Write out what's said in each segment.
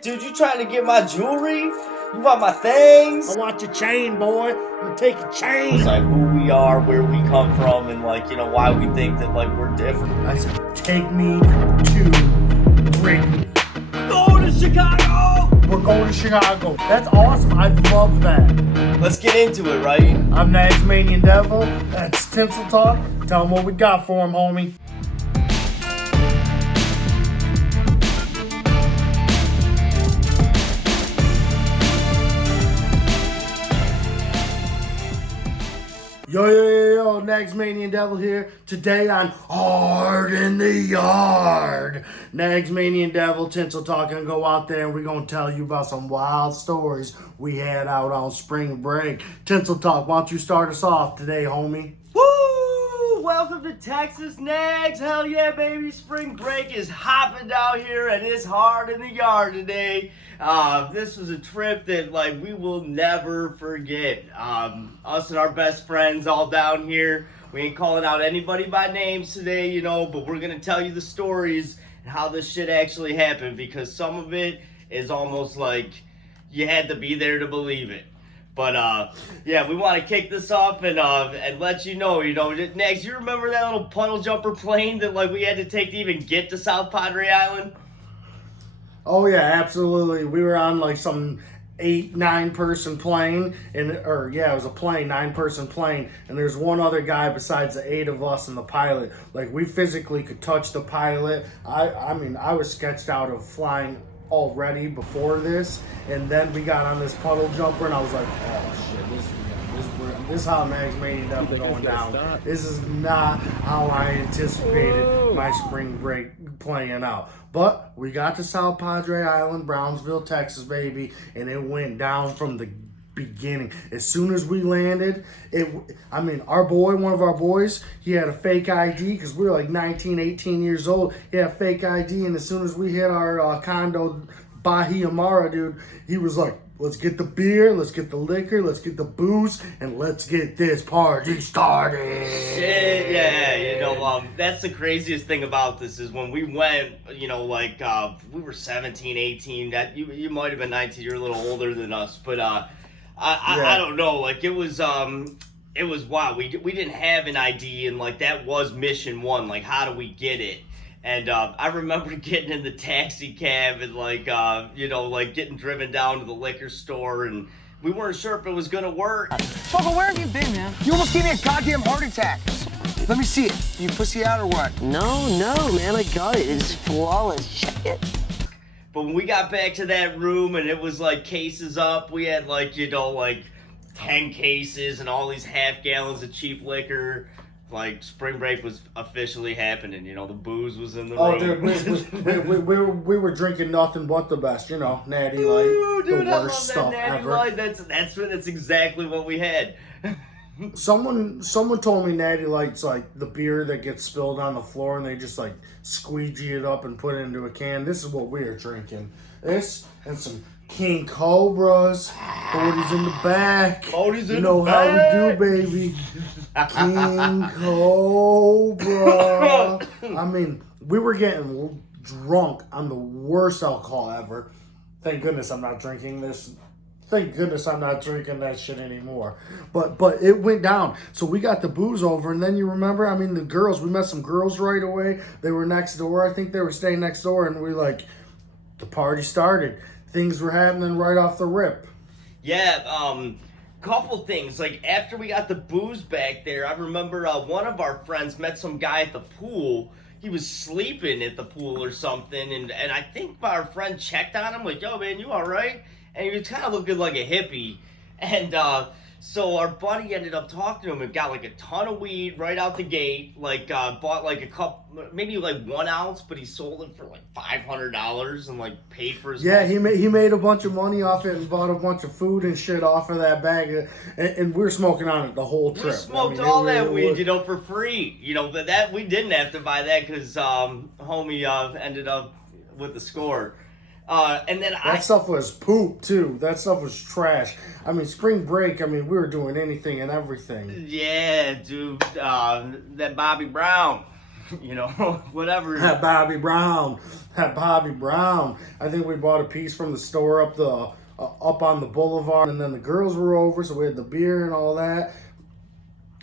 Dude, you trying to get my jewelry? You want my things? I want your chain, boy. I'm gonna take your chain. It's like who we are, where we come from, and like, you know, why we think that like we're different. I said, take me to Britain. Going to Chicago! We're going to Chicago. That's awesome. I love that. Let's get into it, right? I'm Nags Manian Devil. That's Tinsel Talk. Tell them what we got for him, homie. Yo, Nags Manian Devil here. Today on Hard in the Yard. Nags Manian Devil, Tinsel Talk, gonna go out there and we're gonna tell you about some wild stories we had out on spring break. Tinsel Talk, why don't you start us off today, homie? Woo! Welcome to Texas, Nags. Hell yeah, baby. Spring break is hopping down here and it's hard in the yard today. This was a trip that like we will never forget. Us and our best friends all down here. We ain't calling out anybody by names today, you know, but we're gonna tell you the stories and how this shit actually happened, because some of it is almost like you had to be there to believe it. But yeah, we want to kick this off and let you know, next, you remember that little puddle jumper plane that like we had to take to even get to South Padre Island? Oh yeah, absolutely. We were on like some 8-9 person plane, it was a plane, 9-person plane, and there's one other guy besides the 8 of us and the pilot. Like, we physically could touch the pilot. I mean, I was sketched out of flying already before this, and then we got on this puddle jumper, and I was like, oh shit, this is how Nags Manian Devil going down. This is not how I anticipated my spring break playing out. But we got to South Padre Island, Brownsville, Texas, baby, and it went down from the beginning. As soon as we landed, one of our boys, he had a fake ID because we were like 19, 18 years old. He had a fake ID, and as soon as we hit our condo, Bahia Mara, dude, he was like, let's get the beer, let's get the liquor, let's get the booze, and let's get this party started. Shit, yeah, that's the craziest thing about this is when we went, we were 17, 18, that you might have been 19, you're a little older than us, but I don't know, like it was wild. We didn't have an ID, and like that was mission one, like how do we get it? And I remember getting in the taxi cab and getting driven down to the liquor store, and we weren't sure if it was gonna work. Bubba, where have you been, man? You almost gave me a goddamn heart attack. Let me see it. You pussy out or what? No, man, I got it. It's flawless. Check it. But when we got back to that room and it was like cases up, we had 10 cases and all these half gallons of cheap liquor. Like, spring break was officially happening, the booze was in the room. Dude, we were drinking nothing but the best, Natty Light, Ooh, dude, the worst stuff ever. Light. That's exactly what we had. Someone told me Natty Light's like the beer that gets spilled on the floor and they just like squeegee it up and put it into a can. This is what we are drinking. This and some King Cobras. Bodie's in the back. Bodie's in you know the how back. we do, baby. King Cobra. I mean, we were getting drunk on the worst alcohol ever. Thank goodness I'm not drinking this. Thank goodness I'm not drinking that shit anymore. But it went down. So we got the booze over, and then you remember, the girls, we met some girls right away. They were next door. I think they were staying next door, and the party started. Things were happening right off the rip. Yeah, couple things. Like, after we got the booze back there, I remember one of our friends met some guy at the pool. He was sleeping at the pool or something, and I think our friend checked on him, like, yo, man, you all right? And he was kind of looking like a hippie. And so our buddy ended up talking to him and got like a ton of weed right out the gate. Bought like a cup, maybe like 1 ounce, but he sold it for like $500 and like paid for his. Yeah, he made a bunch of money off it and bought a bunch of food and shit off of that bag. And we were smoking on it the whole trip. We smoked all that weed, for free. That we didn't have to buy that because homie ended up with the score. And then that stuff was poop too. That stuff was trash. Spring break, we were doing anything and everything. Yeah, dude. That Bobby Brown. you know, whatever. That Bobby Brown. I think we bought a piece from the store up on the boulevard, and then the girls were over, so we had the beer and all that.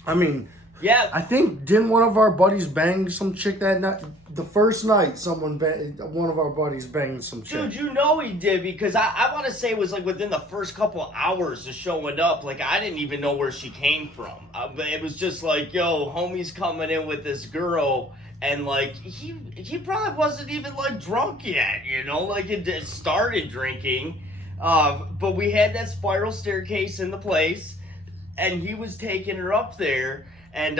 I mean, Yeah. I think, didn't one of our buddies bang some chick that night? The first night, one of our buddies banged some chick. Dude, you know he did, because I want to say it was like within the first couple hours of showing up. Like, I didn't even know where she came from. But it was just like, yo, homie's coming in with this girl, and like he probably wasn't even like drunk yet, you know, like it started drinking. But we had that spiral staircase in the place, and he was taking her up there. And,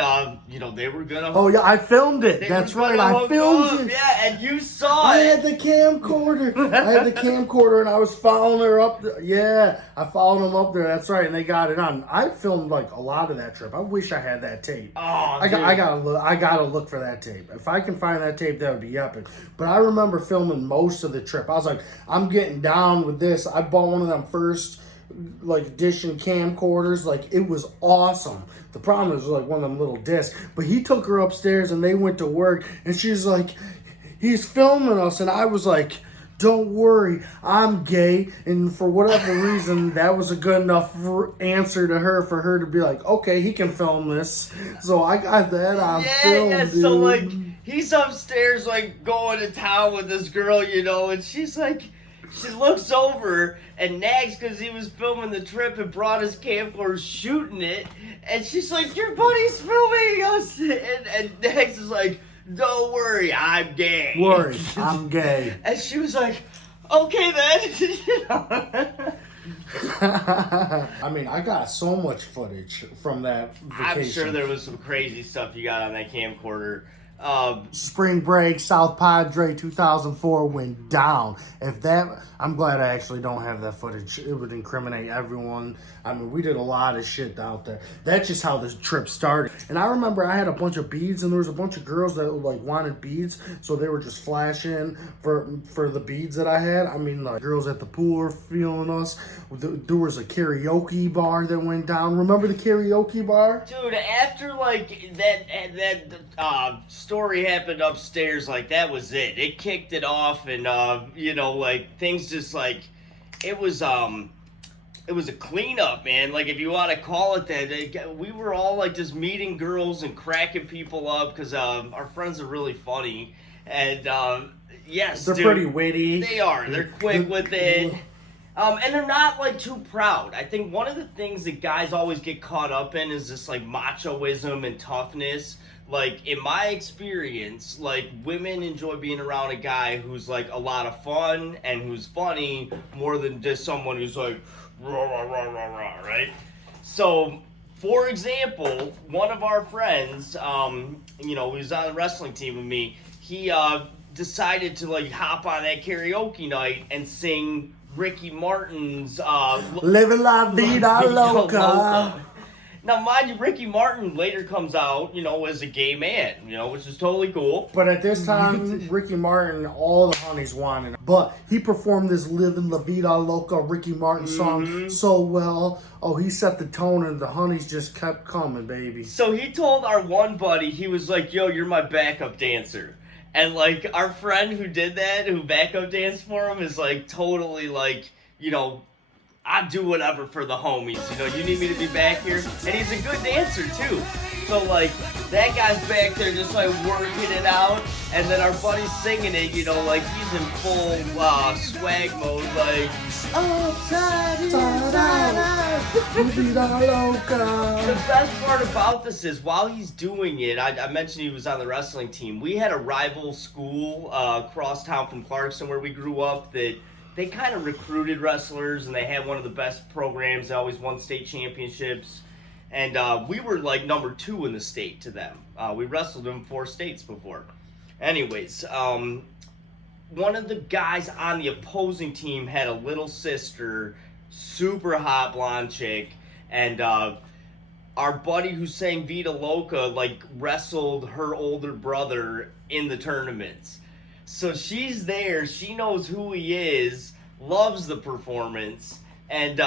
you know, they were gonna... Oh, yeah, I filmed it. That's right, I filmed it. Yeah, and you saw I it. had the camcorder. And I was following her up there. Yeah, I followed them up there. That's right, and they got it on. I filmed, like, a lot of that trip. I wish I had that tape. Oh, I gotta look for that tape. If I can find that tape, that would be epic. But I remember filming most of the trip. I was like, I'm getting down with this. I bought one of them first... like edition camcorders. Like, it was awesome. The problem is like one of them little discs, but he took her upstairs and they went to work, and she's like, he's filming us, and I was like, don't worry, I'm gay. And for whatever reason, that was a good enough answer to her for her to be like, okay, he can film this. So I got that on film, Yeah, dude. so like he's upstairs like going to town with this girl, you know, and she's like, she looks over, and Nags, because he was filming the trip and brought his camcorder shooting it, and she's like, your buddy's filming us, and Nags is like, don't worry, I'm gay. I'm gay. And she was like, okay then. You know? I mean, I got so much footage from that vacation. I'm sure there was some crazy stuff you got on that camcorder. Spring break, South Padre 2004 went down. I'm glad I actually don't have that footage. It would incriminate everyone. I mean, we did a lot of shit out there. That's just how this trip started. And I remember I had a bunch of beads, and there was a bunch of girls that like wanted beads, so they were just flashing for the beads that I had. I mean, like, girls at the pool were feeling us. There was a karaoke bar that went down. Remember the karaoke bar? Dude, after like that story happened upstairs, like that was it. It kicked it off, and you know, like things just like it was a cleanup, man. Like, if you want to call it that, we were all like just meeting girls and cracking people up because our friends are really funny, and yes, they're dude, pretty witty. They are. They're quick with it. And they're not like too proud. I think one of the things that guys always get caught up in is this like machoism and toughness. Like, in my experience, like, women enjoy being around a guy who's like a lot of fun and who's funny more than just someone who's like rah, rah, rah, rah, rah, right? So, for example, one of our friends, you know, who's on the wrestling team with me, he decided to like hop on that karaoke night and sing Ricky Martin's Living La Vida Loca. Now, mind you, Ricky Martin later comes out, you know, as a gay man, you know, which is totally cool. But at this time, Ricky Martin, all the honeys wanted him. But he performed this Living La Vida Loca Ricky Martin song so well. Oh, he set the tone, and the honeys just kept coming, baby. So he told our one buddy, he was like, yo, you're my backup dancer. And, like, our friend who did that, who backup danced for him, is, like, totally, like, you know, I do whatever for the homies. You know, you need me to be back here? And he's a good dancer, too. So, like, that guy's back there just, like, working it out. And then our buddy's singing it, you know, like, he's in full swag mode, like, upside down. The best part about this is, while he's doing it, I mentioned he was on the wrestling team. We had a rival school across town from Clarkson where we grew up that they kind of recruited wrestlers, and they had one of the best programs. They always won state championships. And we were like number 2 in the state to them. We wrestled in 4 states before. Anyways, one of the guys on the opposing team had a little sister, super hot blonde chick, and our buddy who sang Vida Loca like wrestled her older brother in the tournaments. So she's there, she knows who he is, loves the performance, and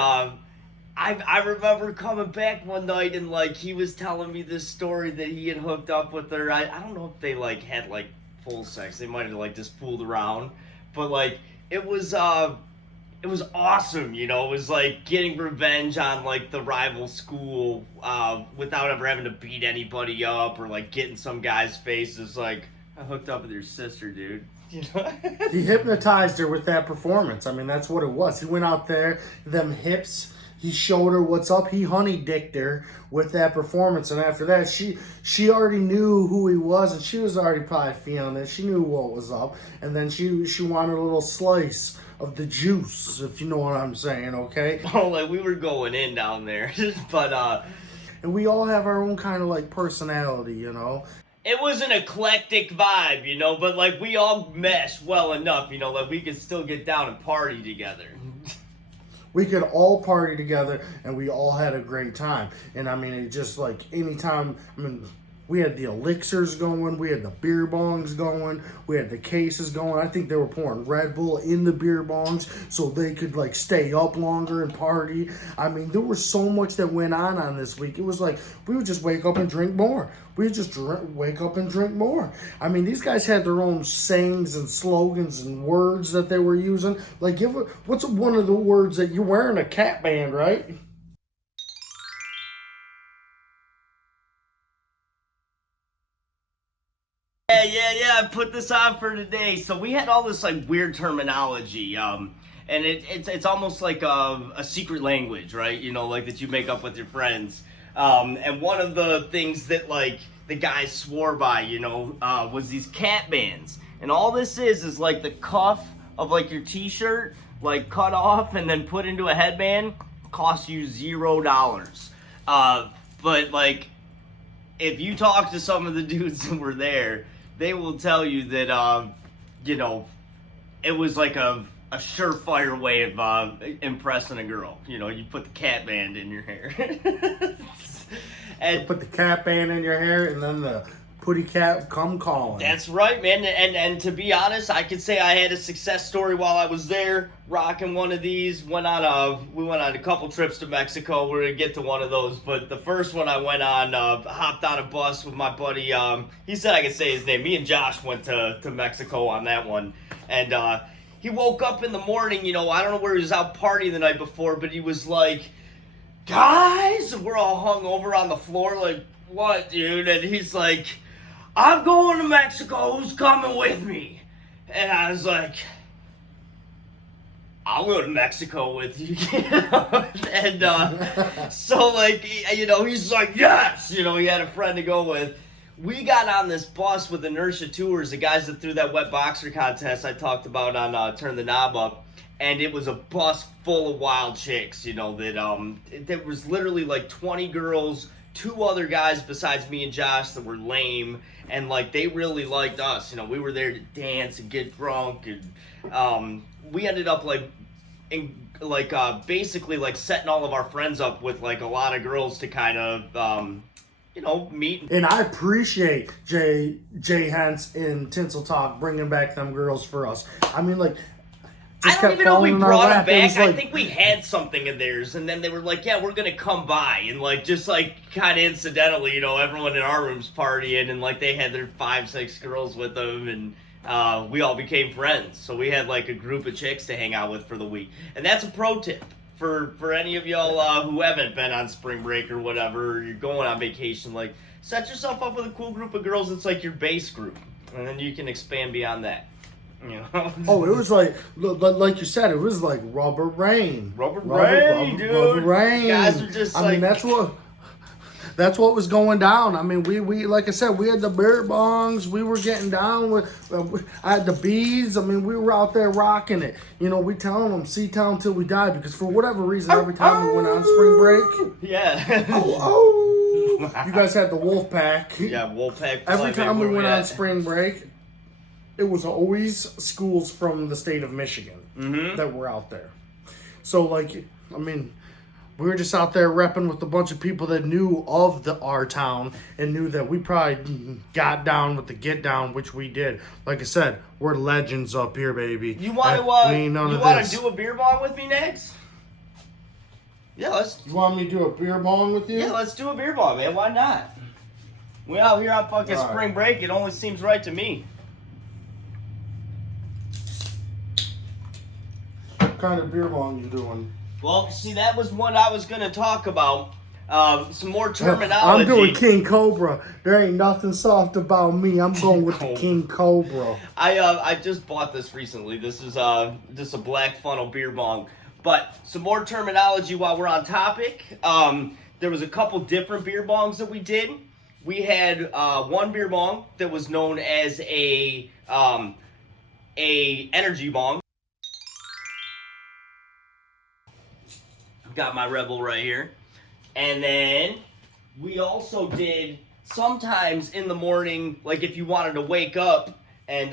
I remember coming back one night and like he was telling me this story that he had hooked up with her. I don't know if they like had like full sex. They might have like just fooled around, but like it was awesome. You know, it was like getting revenge on like the rival school without ever having to beat anybody up or like getting some guy's face. It's like, I hooked up with your sister, dude. You know? He hypnotized her with that performance. I mean, that's what it was. He went out there, them hips. He showed her what's up. He honey-dicked her with that performance. And after that, she already knew who he was, and she was already probably feeling it. She knew what was up. And then she wanted a little slice of the juice, if you know what I'm saying, okay? Oh, like we were going in down there. But, and we all have our own kind of, like, personality, you know? it was an eclectic vibe, you know, but like we all meshed well enough, you know, like we could still get down and party together. We could all party together, and we all had a great time. And I mean, it just like anytime, I mean, we had the elixirs going, we had the beer bongs going, we had the cases going. I think they were pouring Red Bull in the beer bongs so they could like stay up longer and party. I mean, there was so much that went on this week. It was like we would just wake up and drink more. We would just wake up and drink more. I mean, these guys had their own sayings and slogans and words that they were using. Like, what's one of the words that you're wearing a cat band, right? Yeah, I put this on for today. So we had all this like weird terminology, and it's almost like a secret language, right? You know, like that you make up with your friends. And one of the things that like the guys swore by, you know, was these cat bands. And all this is like the cuff of like your t-shirt, like cut off and then put into a headband, costs you $0. But like, if you talk to some of the dudes that were there, they will tell you that, you know, it was like a surefire way of impressing a girl. You know, you put the cat band in your hair. And put the cat band in your hair, and then the putty cat come calling. That's right, man. And to be honest, I could say I had a success story while I was there, rocking one of these. We went on a couple trips to Mexico. We're gonna get to one of those, but the first one I went on, hopped on a bus with my buddy. He said I could say his name. Me and Josh went to Mexico on that one, and he woke up in the morning. You know, I don't know where he was out partying the night before, but he was like, "Guys," and we're all hung over on the floor, like, "What, dude?" And he's like, "I'm going to Mexico. Who's coming with me?" And I was like, "I'll go to Mexico with you." And so, like, you know, he's like, "Yes!" You know, he had a friend to go with. We got on this bus with Inertia Tours, the guys that threw that wet boxer contest I talked about on Turn the Knob Up. And it was a bus full of wild chicks, you know, that there was literally like 20 girls, 2 other guys besides me and Josh that were lame, and like they really liked us. You know, we were there to dance and get drunk, and we ended up basically like setting all of our friends up with like a lot of girls to kind of you know, meet. And I appreciate Jay Hentz in Tinsel Talk bringing back them girls for us. I mean, like, I don't even know if we brought them back. Like, I think we had something of theirs, and then they were like, "Yeah, we're gonna come by," and like just like kind of incidentally, you know, everyone in our rooms partying, and like they had their 5-6 girls with them, and we all became friends. So we had like a group of chicks to hang out with for the week, and that's a pro tip for any of y'all who haven't been on spring break or whatever, or you're going on vacation. Like, set yourself up with a cool group of girls. It's like your base group, and then you can expand beyond that. You know? Oh, it was like you said, it was like rubber rain. Rubber rain, dude. Rubber rain. Guys are just I mean, that's what was going down. I mean, we like I said, we had the beer bongs. We were getting down with. I had the bees. I mean, we were out there rocking it. You know, we telling them C-Town till we die, because for whatever reason, every time we went on spring break, yeah. You guys had the wolf pack. Yeah, wolf pack. Every time we went on spring break, it was always schools from the state of Michigan that were out there. So, like, I mean, we were just out there repping with a bunch of people that knew of our town and knew that we probably got down with the get down, which we did. Like I said, we're legends up here, baby. You want to do a beer bong with me next? Yeah, let's. You want me to do a beer bong with you? Yeah, let's do a beer bong, man. Why not? We out here on fucking All right. spring break. It only seems right to me. What kind of beer bong you doing? Well, see, that was what I was gonna talk about. Some more terminology. I'm doing King Cobra. There ain't nothing soft about me. I'm going with the King Cobra. I just bought this recently. This is just a black funnel beer bong. But some more terminology while we're on topic. There was a couple different beer bongs that we did. We had one beer bong that was known as a energy bong. Got my Rebel right here. And then we also did sometimes in the morning, like if you wanted to wake up and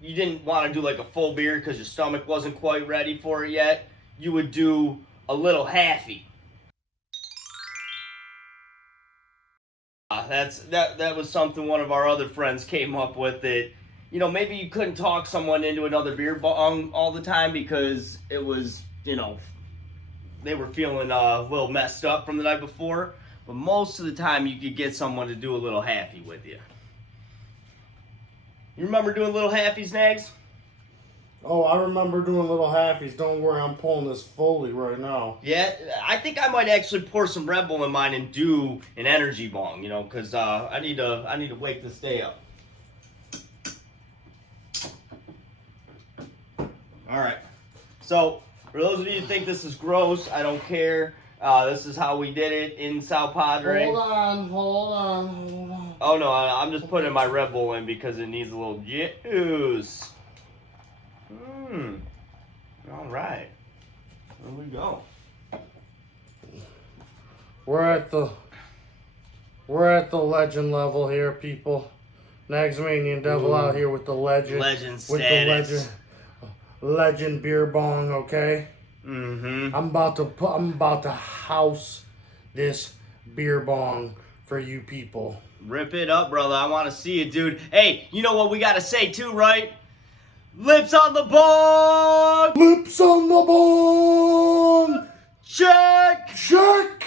you didn't want to do like a full beer because your stomach wasn't quite ready for it yet, you would do a little halfy. That was something one of our other friends came up with, that, you know, maybe you couldn't talk someone into another beer bong all the time because it was, you know, they were feeling a little messed up from the night before, but most of the time you could get someone to do a little halfy with you. You remember doing little halfies, Nags? Oh, I remember doing little halfies. Don't worry, I'm pulling this fully right now. Yeah, I think I might actually pour some Red Bull in mine and do an energy bong, you know, because I need to wake this day up. All right, so for those of you who think this is gross, I don't care. This is how we did it in Sao Padre. Hold on. Oh no, I'm just putting my Red Bull in because it needs a little juice. All right. There we go. We're at the legend level here, people. Nagsmanian Devil out here with the legend. Legend with status. the legend beer bong, okay? Mm-hmm. I'm about to house this beer bong for you people. Rip it up, brother. I want to see it, dude. Hey, you know what we got to say too, right? Lips on the bong! Lips on the bong! Check! Check!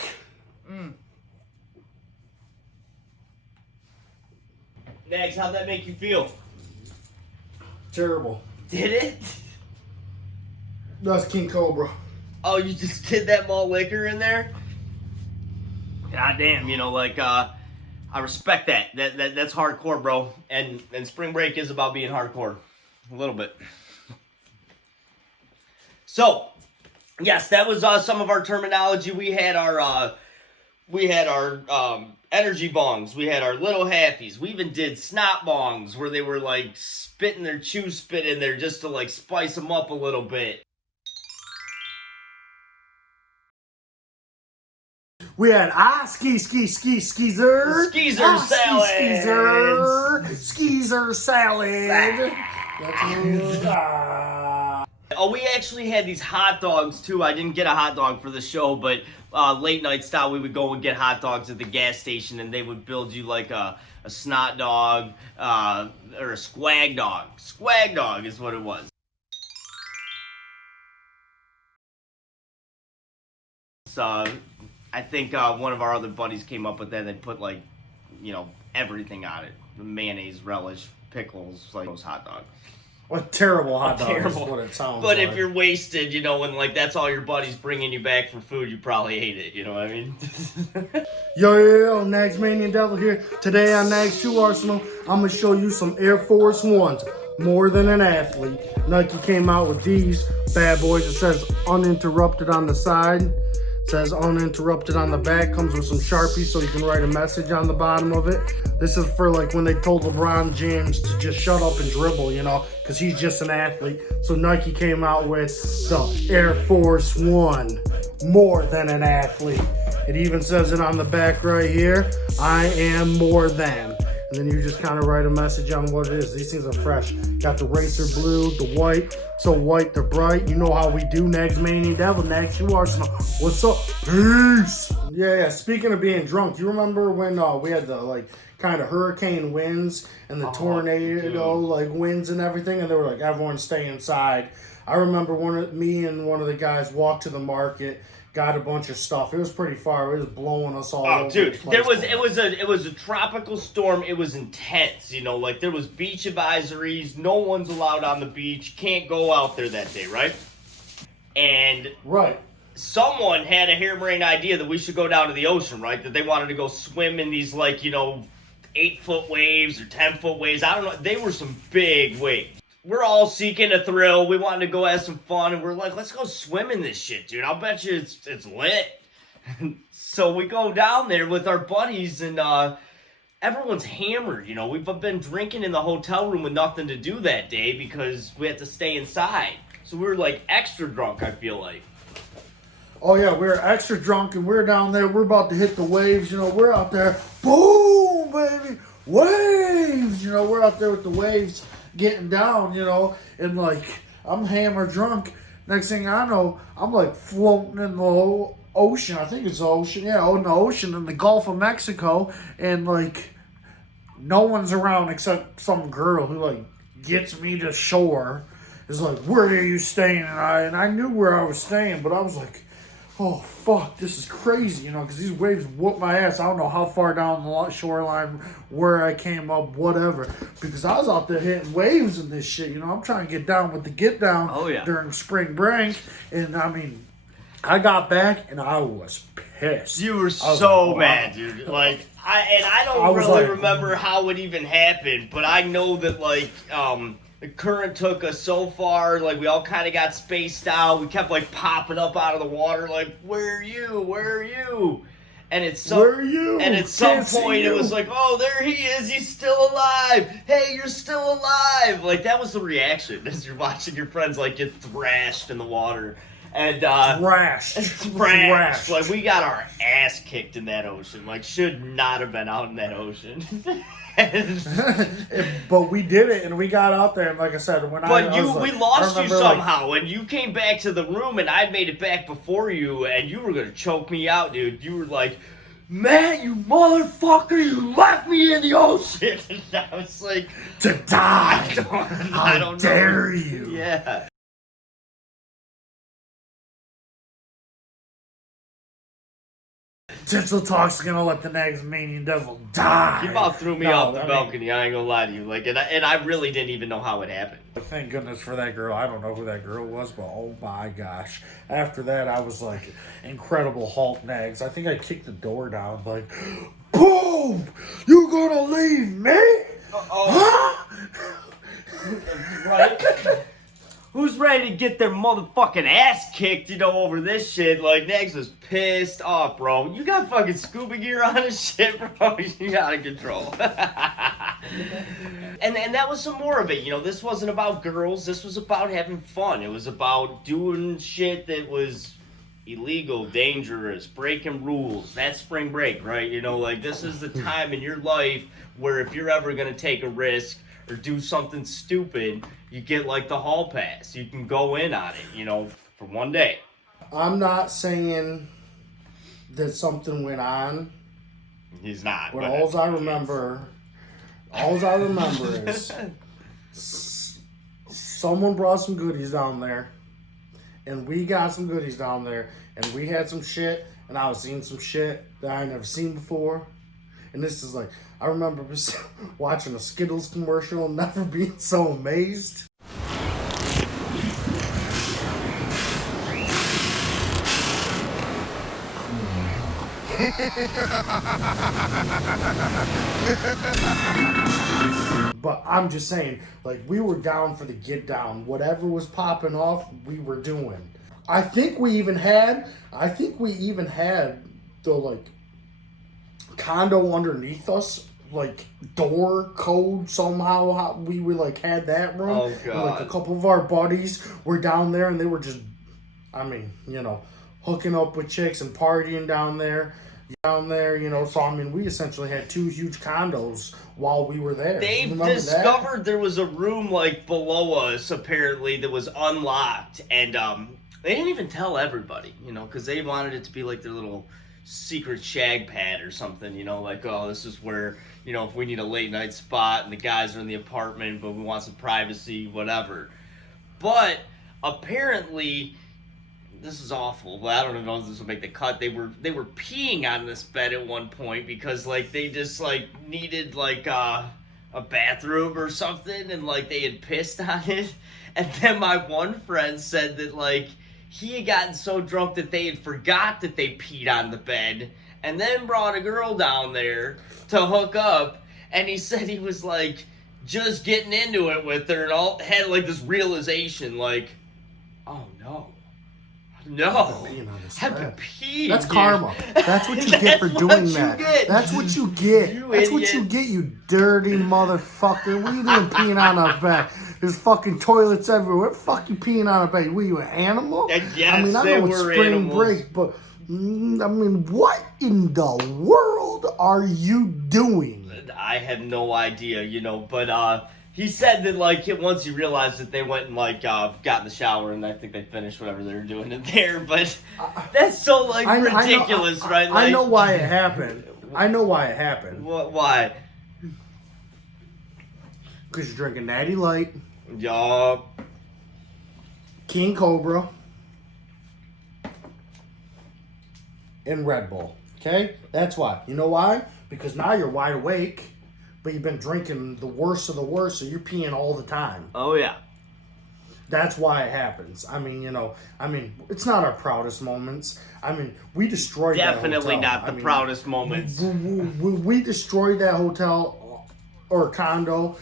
Nags, how'd that make you feel? Terrible. Did it? That's King Cobra. Oh, you just did that malt liquor in there? God damn, you know, like, I respect that. That's hardcore, bro. And spring break is about being hardcore. A little bit. So, yes, that was some of our terminology. We had our energy bongs. We had our little halfies. We even did snot bongs where they were like spitting their chew spit in there just to like spice them up a little bit. We had skeezer salad. Skeezer salad. Oh, we actually had these hot dogs too. I didn't get a hot dog for the show, but late night style, we would go and get hot dogs at the gas station, and they would build you like a snot dog or a squag dog. Squag dog is what it was. So I think one of our other buddies came up with that. They put like, you know, everything on it: mayonnaise, relish, pickles, like those hot dogs. What terrible hot dog is Terrible. what it sounds But like. if you're wasted, you know, and like that's all your buddies bringing you back for food, you probably hate it. You know what I mean? Yo, Nagsmanian Devil here. Today on Nags Shoe Arsenal, I'm going to show you some Air Force Ones. More than an athlete. Nike came out with these bad boys. It says uninterrupted on the side. It says uninterrupted on the back. Comes with some Sharpies so you can write a message on the bottom of it. This is for like when they told LeBron James to just shut up and dribble, you know, because he's just an athlete. So Nike came out with the Air Force One. More than an athlete. It even says it on the back right here. I am more than. And then you just kind of write a message on what it is. These things are fresh. Got the racer blue, the white. So white, they're bright. You know how we do. Nagsmanian Devil, Nags Shoe Arsenal. What's up? Peace. Yeah. Speaking of being drunk, you remember when we had the like kind of hurricane winds and the tornado like winds and everything, and they were like, everyone stay inside. I remember me and one of the guys walked to the market, got a bunch of stuff. It was pretty far. It was blowing us all over. Oh, dude, the place. it was a tropical storm. It was intense, you know, like there was beach advisories. No one's allowed on the beach. Can't go out there that day, right? And right. Someone had a harebrained idea that we should go down to the ocean, right? That they wanted to go swim in these, like, you know, 8-foot waves or 10-foot waves. I don't know. They were some big waves. We're all seeking a thrill. We wanted to go have some fun, and we're like, let's go swim in this shit, dude. I'll bet you it's lit. So we go down there with our buddies, and everyone's hammered, you know. We've been drinking in the hotel room with nothing to do that day because we had to stay inside. So we were, like, extra drunk, I feel like. Oh, yeah, we were extra drunk, and we're down there. We're about to hit the waves. You know, we're out there. Boom, baby. Waves. You know, we're out there with the waves getting down, you know. And, like, I'm hammer drunk. Next thing I know, I'm, like, floating in the ocean. I think it's the ocean. Yeah, in the ocean in the Gulf of Mexico. And, like, no one's around except some girl who, like, gets me to shore. Is like, where are you staying? And I knew where I was staying, but I was like, oh, fuck, this is crazy, you know, because these waves whoop my ass. I don't know how far down the shoreline, where I came up, whatever. Because I was out there hitting waves and this shit, you know. I'm trying to get down with the get down during spring break. And, I mean, I got back, and I was pissed. You were so mad, dude. Like, I don't really remember how it even happened, but I know that, like, the current took us so far, like, we all kind of got spaced out. We kept, like, popping up out of the water, like, where are you? Where are you? And at some point, it was like, oh, there he is. He's still alive. Hey, you're still alive. Like, that was the reaction as you're watching your friends, like, get thrashed in the water. And, thrashed. Like, we got our ass kicked in that ocean. Like, should not have been out in that ocean. But we did it, and we got out there, and like I said, we lost you somehow, and you came back to the room, and I made it back before you, and you were gonna choke me out, dude. You were like, Matt, you motherfucker, you left me in the ocean. And I was like, to die. I don't know. How dare you? Yeah. Gentle Talk's gonna let the next Manian Devil die. You about threw me off the balcony, I ain't gonna lie to you. Like, and I really didn't even know how it happened. Thank goodness for that girl. I don't know who that girl was, but oh my gosh. After that, I was like, Incredible Hulk Nags. I think I kicked the door down, like, boom! You gonna leave me? Huh? Right? Who's ready to get their motherfucking ass kicked, you know, over this shit? Like, Nags was pissed off, bro. You got fucking scuba gear on and shit, bro. You out of control. And that was some more of it, you know. This wasn't about girls. This was about having fun. It was about doing shit that was illegal, dangerous, breaking rules. That's spring break, right? You know, like, this is the time in your life where if you're ever going to take a risk or do something stupid, you get, like, the hall pass. You can go in on it, you know, for one day. I'm not saying that something went on. He's not. But all I remember is someone brought some goodies down there, and we got some goodies down there, and we had some shit, and I was seeing some shit that I had never seen before. And this is like, I remember watching a Skittles commercial and never being so amazed. But I'm just saying, like, we were down for the get down. Whatever was popping off, we were doing. I think we even had the, like, condo underneath us, like, door code somehow. How we were, like, had that room. Oh, God. And, like, a couple of our buddies were down there, and they were just, I mean, you know, hooking up with chicks and partying down there, you know. So, I mean, we essentially had 2 huge condos while we were there. They've discovered there was a room, like, below us, apparently, that was unlocked, and they didn't even tell everybody, you know, because they wanted it to be, like, their little secret shag pad or something, you know, like, oh, this is where, you know, if we need a late night spot and the guys are in the apartment but we want some privacy, whatever. But apparently, this is awful, but I don't know if this will make the cut. They were peeing on this bed at one point because like they just like needed like a bathroom or something, and like they had pissed on it. And then my one friend said that like he had gotten so drunk that they had forgot that they peed on the bed, and then brought a girl down there to hook up. And he said he was like just getting into it with her, and all had like this realization, like, oh no. No, I've been peeing. That's karma. That's what you get for doing that. That's what you get. That's what you get, you dirty motherfucker. What are you doing peeing on our bed? There's fucking toilets everywhere. What the fuck you peeing on our bed? Were you an animal? Yes, I mean, I know it's spring break, but I mean, what in the world are you doing? I have no idea, but he said that, like, once he realized that they went and, like, got in the shower, and I think they finished whatever they were doing in there, but that's so, like, ridiculous, right? Like, I know why it happened. I know why it happened. Why? Because you're drinking Natty Light, Yup. King Cobra, and Red Bull, okay? That's why. You know why? Because now you're wide awake. But you've been drinking the worst of the worst, so you're peeing all the time. Oh, yeah. That's why it happens. I mean, it's not our proudest moments. I mean, we destroyed that hotel. Definitely not the proudest moments. We destroyed that hotel or condo,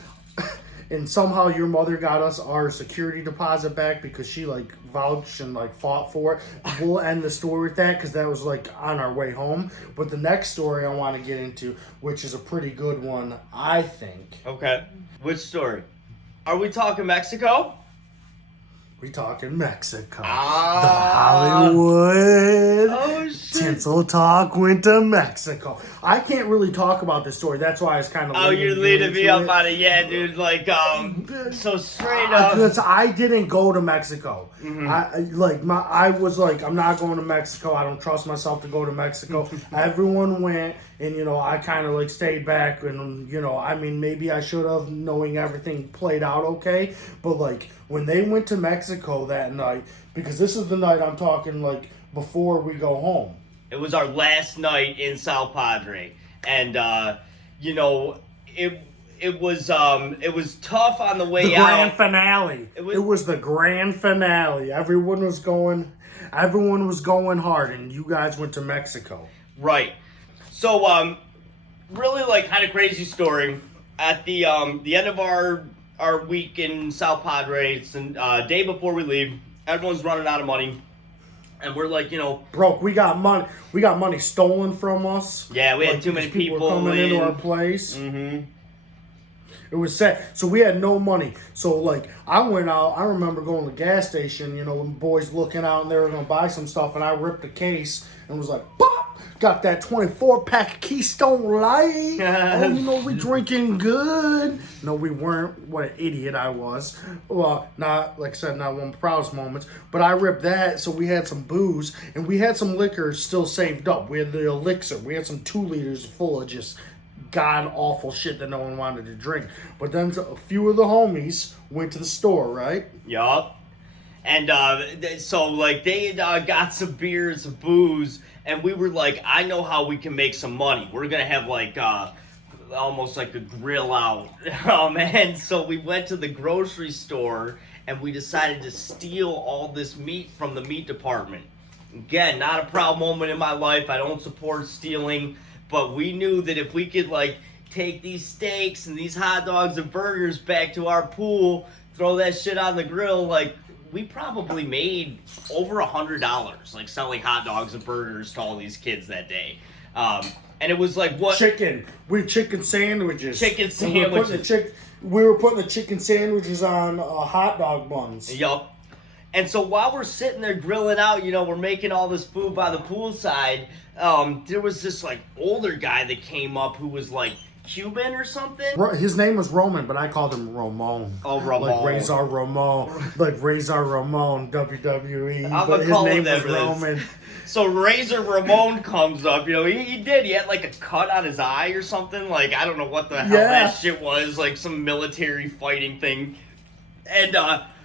and somehow your mother got us our security deposit back because she, like, vouched and, like, fought for it. We'll end the story with that because that was, like, on our way home. But the next story I want to get into, which is a pretty good one, I think. Okay. Which story? Are we talking Mexico? We talking Mexico. The Hollywood Tinsel Talk went to Mexico. I can't really talk about this story. That's why I was kind of. Oh, you're leading me up on it, yeah, dude. Like, so straight up. Because I didn't go to Mexico. Mm-hmm. I was like, I'm not going to Mexico. I don't trust myself to go to Mexico. Everyone went, and I kind of like stayed back, and I mean, maybe I should have, knowing everything played out okay, but like. When they went to Mexico that night, because this is the night I'm talking like before we go home. It was our last night in South Padre, and it was tough on the way the out. The grand finale. It was the grand finale. Everyone was going hard, and you guys went to Mexico. Right. So really like kind of crazy story. At the end of our week in South Padre, it's the day before we leave. Everyone's running out of money, and we're like, broke. We got money stolen from us. Yeah, we had too many people coming into our place. Mm-hmm. It was sad. So we had no money. So like I went out. I remember going to the gas station. When boys looking out and they were gonna buy some stuff, and I ripped the case and was like, "Pop!" Got that 24-pack of Keystone Light. We drinking good. No, we weren't. What an idiot I was. Well, not, like I said, not one of the proudest moments. But I ripped that, so we had some booze. And we had some liquor still saved up. We had the elixir. We had some 2 liters full of just god-awful shit that no one wanted to drink. But then a few of the homies went to the store, right? Yup. And so, like, they had got some beers, some booze. And we were like, I know how we can make some money. We're going to have, like, almost like a grill out. And so we went to the grocery store, and we decided to steal all this meat from the meat department. Again, not a proud moment in my life. I don't support stealing. But we knew that if we could, like, take these steaks and these hot dogs and burgers back to our pool, throw that shit on the grill, like, we probably made over $100, like, selling hot dogs and burgers to all these kids that day. And it was like, what? Chicken. Chicken sandwiches. Chicken sandwiches. We were putting the chicken sandwiches on hot dog buns. Yup. And so while we're sitting there grilling out, we're making all this food by the poolside, there was this, like, older guy that came up who was, like, Cuban or something? His name was Roman, but I called him Ramon. Oh, Ramon. Like Razor Ramon. Like Razor Ramon, WWE. I'm but his name was Roman. So Razor Ramon comes up. He did. He had like a cut on his eye or something. Like, I don't know what the hell that shit was. Like some military fighting thing. And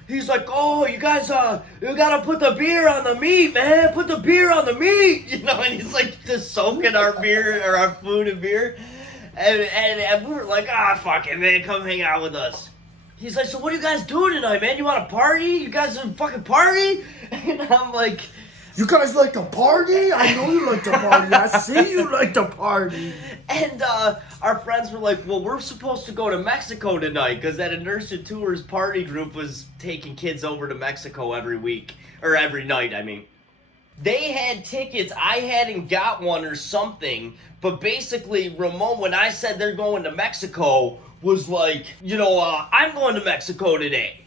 he's like, oh, you guys, you gotta put the beer on the meat, man. Put the beer on the meat, you know. And he's like just soaking our beer or our food in beer, and we were like, fuck it, man, come hang out with us. He's like, so what are you guys doing tonight, man? You want to party? You guys are fucking party? And I'm like, you guys like to party? I know you like to party. I see you like to party. And our friends were like, well, we're supposed to go to Mexico tonight because that Inertia Tours party group was taking kids over to Mexico every week, or every night, I mean. They had tickets, I hadn't got one or something, but basically Ramon, when I said they're going to Mexico, was like, you know, I'm going to Mexico today.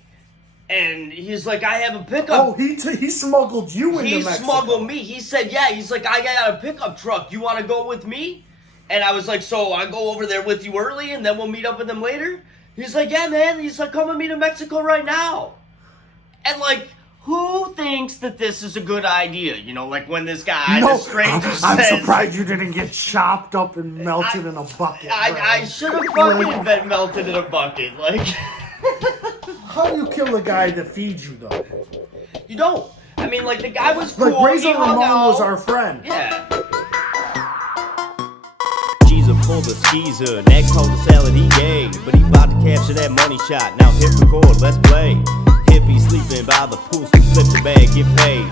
And he's like, I have a pickup. Oh, he smuggled you into Mexico. He smuggled me. He said, yeah. He's like, I got a pickup truck. You want to go with me? And I was like, so I go over there with you early and then we'll meet up with them later? He's like, yeah, man. He's like, come with me to Mexico right now. And like, who thinks that this is a good idea? You know, like when this guy, the stranger says... I'm surprised you didn't get chopped up and melted in a bucket. I should have fucking been melted in a bucket. Like... How do you kill a guy that feeds you, though? You don't. I mean, like, the guy was cool. Like, Razor Ramon was our friend. Yeah. She's a full the skeezer. Next hold the salad he gave. But he about to capture that money shot. Now hit record, let's play. Hippie sleeping by the pool. Flip the bag, get paid.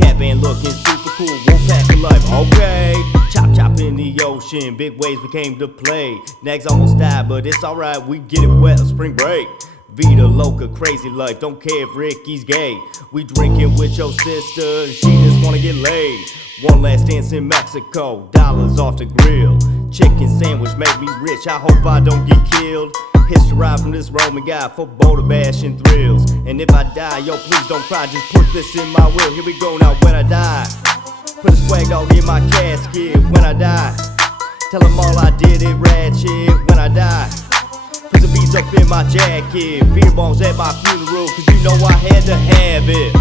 Catman looking super cool. Won't pack for life, okay. Chop chop in the ocean. Big waves became the play. Nags almost died, but it's alright. We get it wet on spring break. Vida loca, crazy life, don't care if Ricky's gay. We drinking with your sister, and she just wanna get laid. One last dance in Mexico, dollars off the grill. Chicken sandwich make me rich, I hope I don't get killed. History ride from this Roman guy for boulder bashing thrills. And if I die, yo please don't cry, just put this in my will. Here we go now when I die. Put a swag dog in my casket when I die. Tell them all I did it ratchet when I die. Put some beats up in my jacket, beer bombs at my funeral, cause you know I had to have it,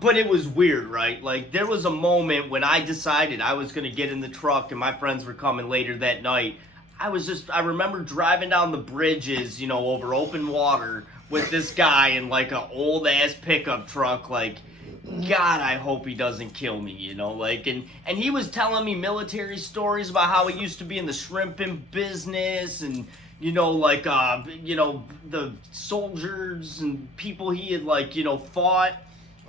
But it was weird, right? Like, there was a moment when I decided I was gonna get in the truck and my friends were coming later that night. I remember driving down the bridges, you know, over open water with this guy in like an old ass pickup truck. Like, God, I hope he doesn't kill me, you know, like, and he was telling me military stories about how he used to be in the shrimping business and, you know, like, you know, the soldiers and people he had, like, you know, fought.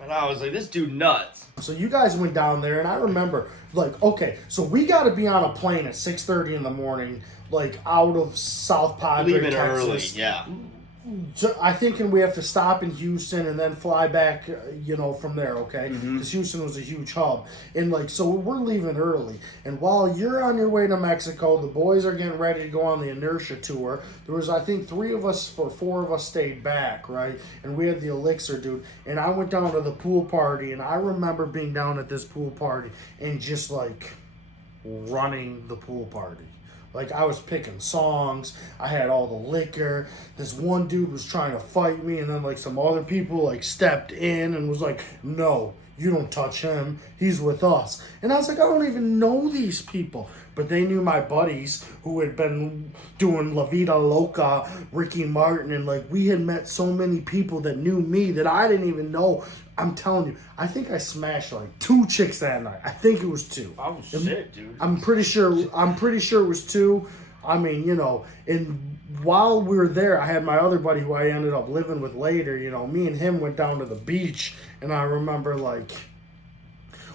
And I was like, this dude nuts. So you guys went down there, and I remember, like, okay, so we got to be on a plane at 6:30 in the morning, like, out of South Padre, Leaving Texas. early, yeah. So I think we have to stop in Houston and then fly back, you know, from there, okay? Because Houston was a huge hub. And, like, so we're leaving early. And while you're on your way to Mexico, the boys are getting ready to go on the Inertia Tour. There was, I think, 4 of us stayed back, right? And we had the Elixir, dude. And I went down to the pool party, and I remember being down at this pool party and just, like, running the pool party. Like, I was picking songs, I had all the liquor, this one dude was trying to fight me, and then, like, some other people, like, stepped in and was like, no, you don't touch him, he's with us. And I was like, I don't even know these people. But they knew my buddies who had been doing La Vida Loca, Ricky Martin, and, like, we had met so many people that knew me that I didn't even know. I'm telling you, I think I smashed like 2 chicks that night. I think it was 2. Oh shit, dude. I'm pretty sure it was 2. I mean, you know, and while we were there, I had my other buddy who I ended up living with later, you know, me and him went down to the beach, and I remember, like,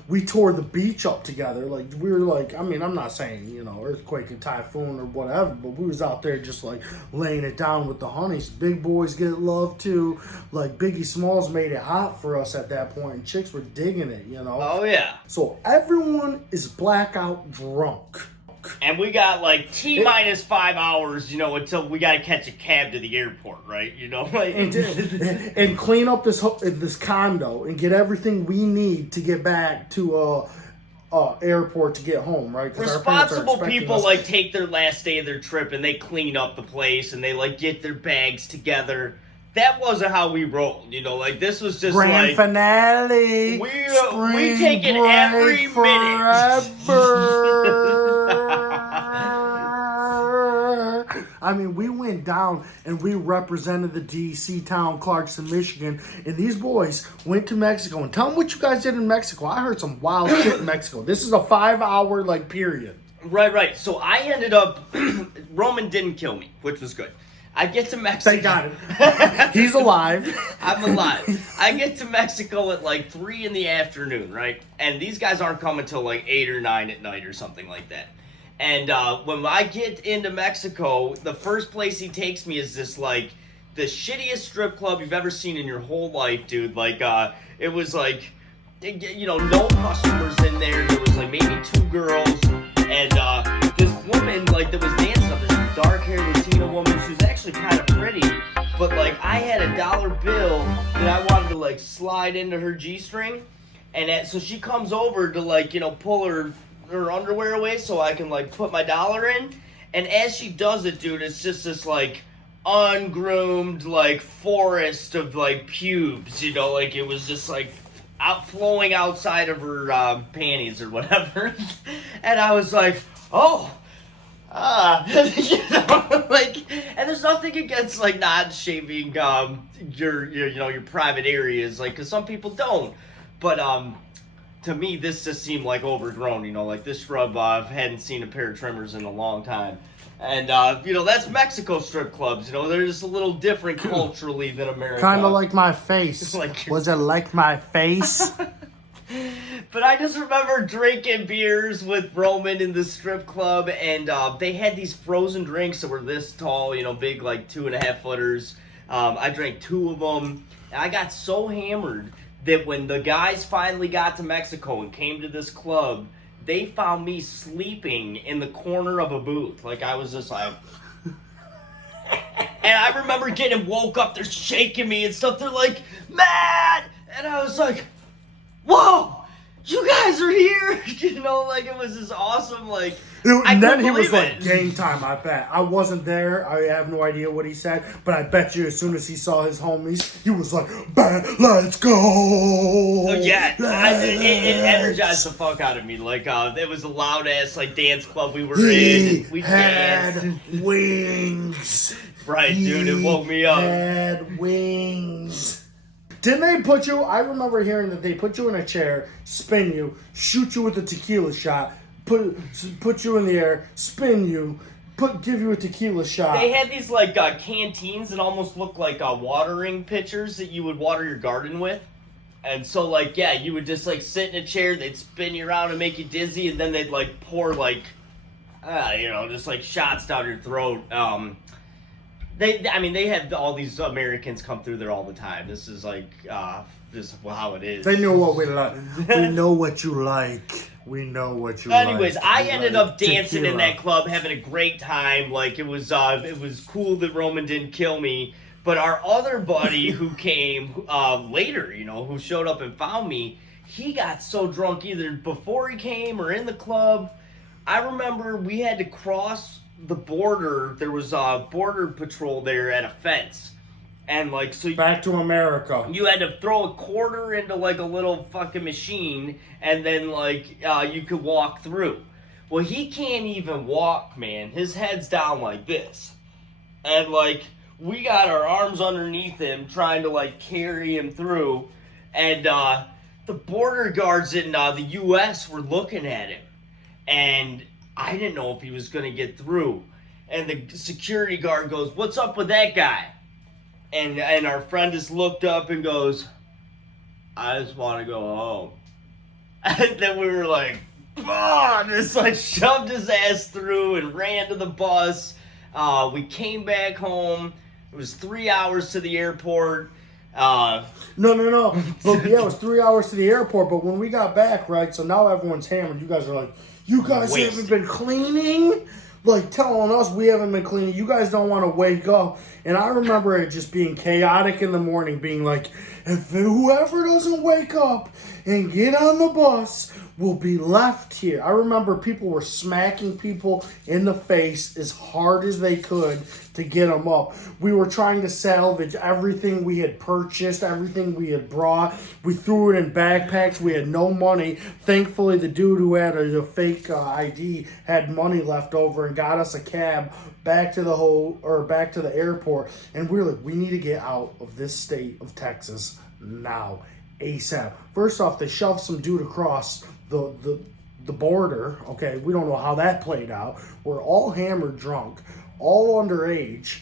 we tore the beach up together. Like, we were like, I mean, I'm not saying, you know, earthquake and typhoon or whatever, but we was out there just, like, laying it down with the honeys. Big boys get love, too. Like, Biggie Smalls made it hot for us at that point, and chicks were digging it, you know? Oh, yeah. So, everyone is blackout drunk. And we got like T-minus 5 hours, you know, until we got to catch a cab to the airport, right? You know, like, and clean up this condo and get everything we need to get back to airport to get home, right? Responsible people like take their last day of their trip and they clean up the place and they like get their bags together. that wasn't how we rolled. You know, like this was just Grand like finale. we Spring take it every break forever. I mean, we went down and we represented the DC town, Clarkson, Michigan, and these boys went to Mexico. And tell them what you guys did in Mexico. I heard some wild shit in Mexico. This is a 5-hour like period. Right. So I ended up. Roman didn't kill me, which was good. I get to Mexico. Thank God. He's alive. I'm alive. I get to Mexico at like 3 in the afternoon, right? And these guys aren't coming till like 8 or 9 at night or something like that. And when I get into Mexico, the first place he takes me is this like the shittiest strip club you've ever seen in your whole life, dude. Like it was like, you know, no customers in there. There was like maybe 2 girls, and this woman like that was dancing up, this dark-haired Latina woman. She was actually kind of pretty, but like I had a dollar bill that I wanted to like slide into her G-string, and so she comes over to like, you know, pull her underwear away so I can like put my dollar in, and as she does it, dude, it's just this like ungroomed like forest of like pubes, you know, like it was just like flowing outside of her panties or whatever. And I was like, oh, you know, like, and there's nothing against like not shaving your you know, your private areas, like, because some people don't, but to me this just seemed like overgrown, you know, like this shrub hadn't seen a pair of trimmers in a long time. And you know, that's Mexico strip clubs, you know, they're just a little different culturally than America. Kind of like my face. Was it like my face? But I just remember drinking beers with Roman in the strip club, and they had these frozen drinks that were this tall, you know, big, like 2.5 footers. I drank 2 of them, and I got so hammered that when the guys finally got to Mexico and came to this club, they found me sleeping in the corner of a booth. Like, I was just like... And I remember getting woke up, they're shaking me and stuff, they're like, Matt! And I was like, whoa! You guys are here! You know, like, it was this awesome, like... And then he was like, game time, I bet. I wasn't there. I have no idea what he said. But I bet you as soon as he saw his homies, he was like, let's go! Oh, yeah. It energized the fuck out of me. Like, it was a loud-ass, like, dance club we were in. We had wings. Right, dude. It woke me up. Had wings. Didn't they put you... I remember hearing that they put you in a chair, spin you, shoot you with a tequila shot, put you in the air, spin you, give you a tequila shot. They had these like canteens that almost looked like watering pitchers that you would water your garden with. And so like, yeah, you would just like sit in a chair, they'd spin you around and make you dizzy, and then they'd like pour like, you know, just like shots down your throat. They had all these Americans come through there all the time. This is like, this is how it is. They know what we like. We know what you like. We know what you Anyways, like. I ended up dancing tequila. in that club, having a great time. Like, it was cool that Roman didn't kill me. But our other buddy who came later, you know, who showed up and found me, he got so drunk either before he came or in the club. I remember we had to cross the border. There was a border patrol there at a fence. And like, so back to America. You had to throw a quarter into like a little fucking machine, and then like you could walk through. Well, he can't even walk, man. His head's down like this, and like we got our arms underneath him trying to like carry him through, and the border guards in the U.S. were looking at him, and I didn't know if he was gonna get through. And the security guard goes, "What's up with that guy?" And our friend just looked up and goes, "I just want to go home." And then we were like, "Oh!" And just like shoved his ass through and ran to the bus. We came back home. It was 3 hours to the airport. No. But yeah, it was 3 hours to the airport. But when we got back, right, so now everyone's hammered. You guys are like, you guys haven't been cleaning? Like, telling us we haven't been cleaning. You guys don't want to wake up. And I remember it just being chaotic in the morning, being like, if whoever doesn't wake up and get on the bus, will be left here. I remember people were smacking people in the face as hard as they could to get them up. We were trying to salvage everything we had purchased, everything we had brought. We threw it in backpacks. We had no money. Thankfully, the dude who had a fake ID had money left over and got us a cab back to the airport. And we were like, we need to get out of this state of Texas now, ASAP. First off, they shoved some dude across the border. Okay, we don't know how that played out. We're all hammered drunk, all underage,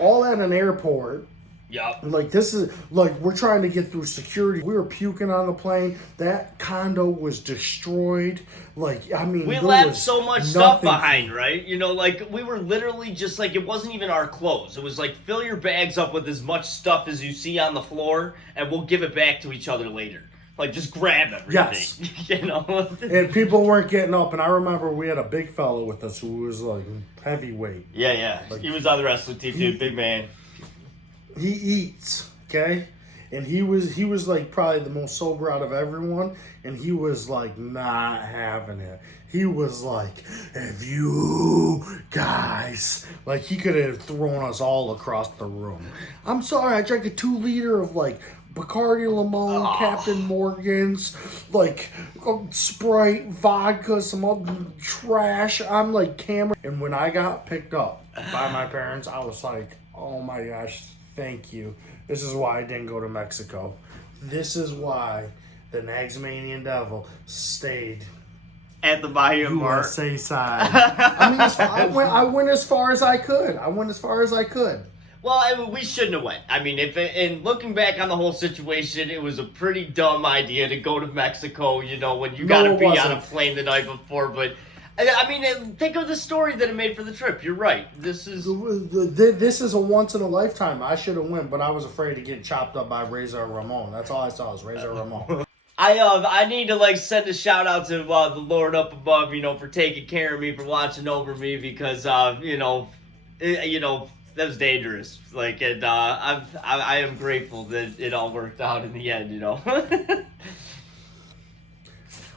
all at an airport. Yep. Like, this is, like, we're trying to get through security. We were puking on the plane. That condo was destroyed. Like, I mean, we there left was so much stuff nothing. behind, right? You know, like, we were literally just like, it wasn't even our clothes. It was like, fill your bags up with as much stuff as you see on the floor, and we'll give it back to each other later. Like, just grab everything. Yes. You know? And people weren't getting up. And I remember we had a big fellow with us who was, like, heavyweight. Yeah. Like, he was on the wrestling team, too. Big man. He eats, okay? And he was like probably the most sober out of everyone, and he was like not having it. He was like, if you guys, like, he could have thrown us all across the room. I'm sorry, I drank a 2-liter of like Bacardi Limon, Captain Morgan's, like Sprite, vodka, some other trash. I'm like Cameron. And when I got picked up by my parents, I was like, oh my gosh, thank you. This is why I didn't go to Mexico. This is why the Nagsmanian Devil stayed At the Bahia Mart. USA side. I mean, I went as far as I could. Well, I mean, we shouldn't have went. I mean, and looking back on the whole situation, it was a pretty dumb idea to go to Mexico, you know, when you got to be on a plane the night before. But, I mean, think of the story that it made for the trip. You're right. This is a once in a lifetime. I should have went, but I was afraid of getting chopped up by Razor Ramon. That's all I saw was Razor Ramon. I need to, like, send a shout out to the Lord up above, you know, for taking care of me, for watching over me, because you know, that was dangerous. Like, and I am grateful that it all worked out in the end, you know.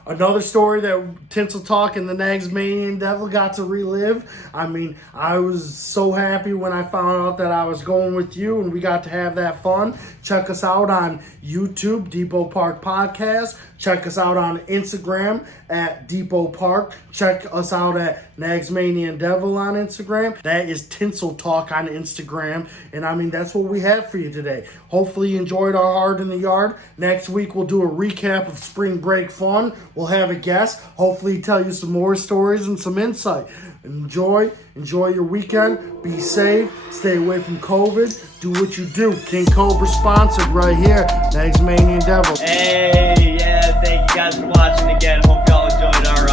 Another story that Tinsel Talk and the Nagsmanian Devil got to relive. I mean, I was so happy when I found out that I was going with you and we got to have that fun. Check us out on YouTube, Depot Park Podcast. Check us out on Instagram at Depot Park. Check us out at Nagsmanian Devil on Instagram. That is Tinsel Talk on Instagram. And I mean, that's what we have for you today. Hopefully you enjoyed our Hard in the Yard. Next week we'll do a recap of spring break fun. We'll have a guest. Hopefully tell you some more stories and some insight. Enjoy your weekend. Be safe. Stay away from COVID. Do what you do. King Cobra sponsored right here. Nagsmanian Devil. Hey, yeah, thank you guys for watching again. Hope y'all enjoyed our